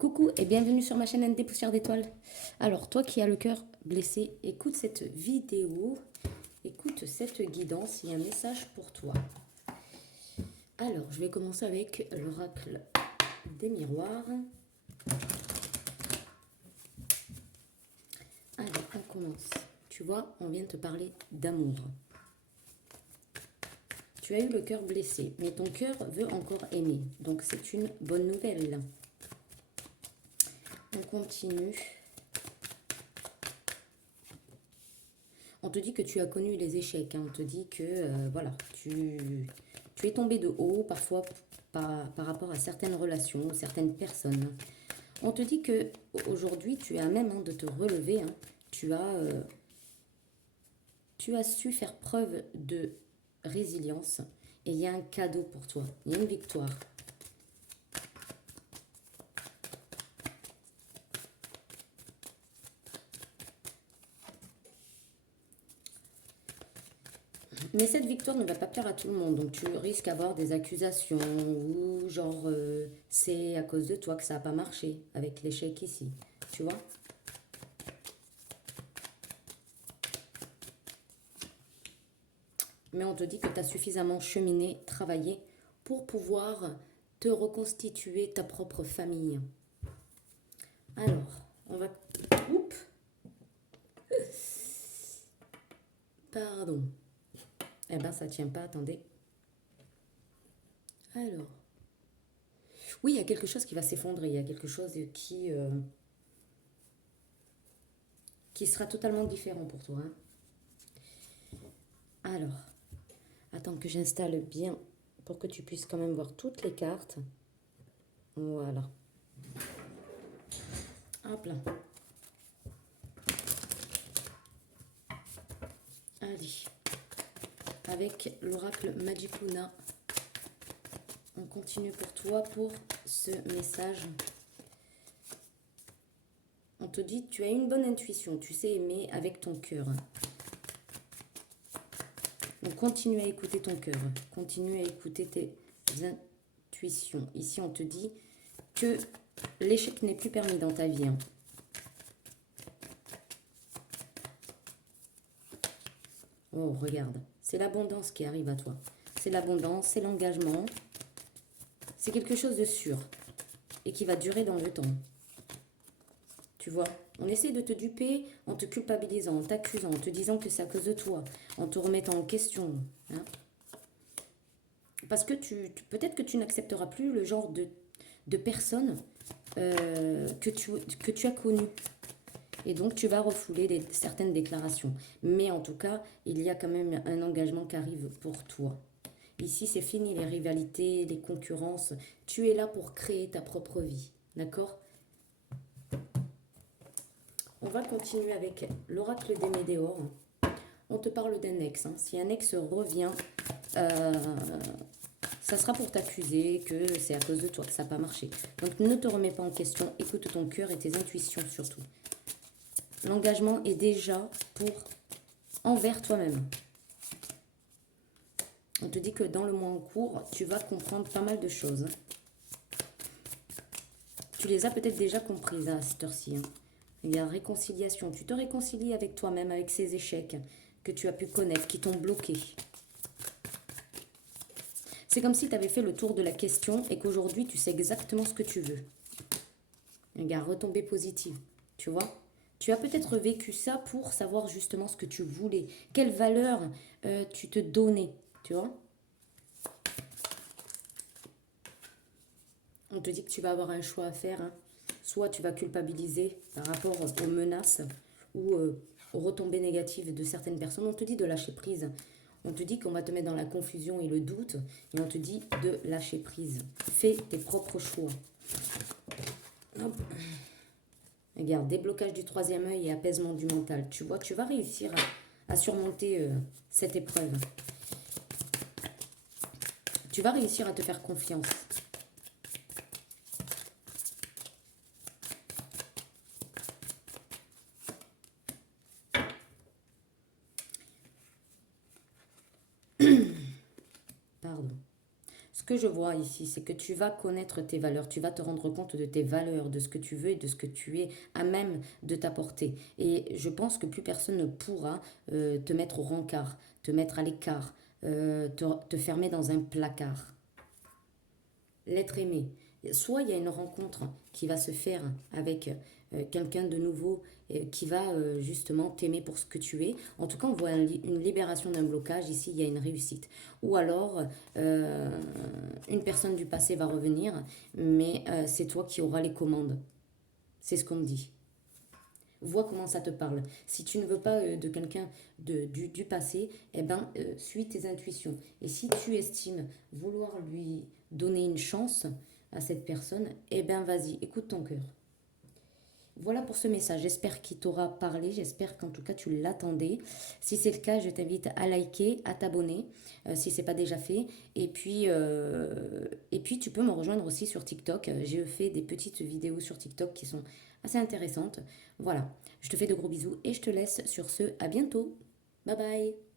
Coucou et bienvenue sur ma chaîne ND Poussière d'étoiles. Alors toi qui as le cœur blessé, écoute cette vidéo, écoute cette guidance, il y a un message pour toi. Alors je vais commencer avec l'oracle des miroirs. Alors on commence. Tu vois, on vient te parler d'amour. Tu as eu le cœur blessé, mais ton cœur veut encore aimer. Donc c'est une bonne nouvelle. On continue. On te dit que tu as connu les échecs. Hein. On te dit que voilà, tu es tombé de haut parfois par rapport à certaines relations, certaines personnes. On te dit que aujourd'hui tu as même de te relever. Hein. Tu as su faire preuve de résilience et il y a un cadeau pour toi. Il y a une victoire. Mais cette victoire ne va pas plaire à tout le monde, donc tu risques d'avoir des accusations ou genre c'est à cause de toi que ça n'a pas marché avec l'échec ici, tu vois. Mais on te dit que tu as suffisamment cheminé, travaillé pour pouvoir te reconstituer ta propre famille. Alors, on va... Oups. Pardon. Eh ben, ça tient pas, attendez. Alors. Oui, il y a quelque chose qui va s'effondrer. Il y a quelque chose qui sera totalement différent pour toi. Hein. Alors, attends que j'installe bien pour que tu puisses quand même voir toutes les cartes. Voilà. Hop là. Allez. Avec l'oracle Magicuna, on continue pour toi pour ce message. On te dit, tu as une bonne intuition, tu sais aimer avec ton cœur. Donc continue à écouter ton cœur, continue à écouter tes intuitions. Ici, on te dit que l'échec n'est plus permis dans ta vie. Hein. Oh, regarde, c'est l'abondance qui arrive à toi. C'est l'abondance, c'est l'engagement. C'est quelque chose de sûr et qui va durer dans le temps. Tu vois, on essaie de te duper en te culpabilisant, en t'accusant, en te disant que c'est à cause de toi, en te remettant en question. Hein. Parce que peut-être que tu n'accepteras plus le genre de personne que tu as connu. Et donc, tu vas refouler certaines déclarations. Mais en tout cas, il y a quand même un engagement qui arrive pour toi. Ici, c'est fini les rivalités, les concurrences. Tu es là pour créer ta propre vie. D'accord ? On va continuer avec l'oracle des météores. On te parle d'un ex. Hein. Si un ex revient, ça sera pour t'accuser que c'est à cause de toi que ça n'a pas marché. Donc ne te remets pas en question, écoute ton cœur et tes intuitions surtout. L'engagement est déjà envers toi-même. On te dit que dans le mois en cours, tu vas comprendre pas mal de choses. Tu les as peut-être déjà comprises à cette heure-ci. Hein. Il y a réconciliation. Tu te réconcilies avec toi-même, avec ces échecs que tu as pu connaître, qui t'ont bloqué. C'est comme si tu avais fait le tour de la question et qu'aujourd'hui, tu sais exactement ce que tu veux. Regarde, retombée positive, tu vois. Tu as peut-être vécu ça pour savoir justement ce que tu voulais. Quelle valeur tu te donnais, tu vois. On te dit que tu vas avoir un choix à faire. Hein. Soit tu vas culpabiliser par rapport aux menaces ou aux retombées négatives de certaines personnes. On te dit de lâcher prise. On te dit qu'on va te mettre dans la confusion et le doute. Et on te dit de lâcher prise. Fais tes propres choix. Hop. Regarde, déblocage du troisième œil et apaisement du mental. Tu vois, tu vas réussir à surmonter cette épreuve. Tu vas réussir à te faire confiance. que je vois ici, c'est que tu vas connaître tes valeurs, tu vas te rendre compte de tes valeurs, de ce que tu veux et de ce que tu es à même de t'apporter. Et je pense que plus personne ne pourra te mettre au rencard, te mettre à l'écart, te fermer dans un placard. L'être aimé. Soit il y a une rencontre qui va se faire avec quelqu'un de nouveau qui va justement t'aimer pour ce que tu es. En tout cas, on voit une libération d'un blocage. Ici, il y a une réussite. Ou alors, une personne du passé va revenir, mais c'est toi qui auras les commandes. C'est ce qu'on me dit. Vois comment ça te parle. Si tu ne veux pas de quelqu'un du passé, eh ben, suis tes intuitions. Et si tu estimes vouloir lui donner une chance à cette personne, eh ben, vas-y, écoute ton cœur. Voilà pour ce message. J'espère qu'il t'aura parlé. J'espère qu'en tout cas tu l'attendais. Si c'est le cas, je t'invite à liker, à t'abonner si ce n'est pas déjà fait. Et puis, tu peux me rejoindre aussi sur TikTok. J'ai fait des petites vidéos sur TikTok qui sont assez intéressantes. Voilà. Je te fais de gros bisous et je te laisse sur ce. À bientôt. Bye bye.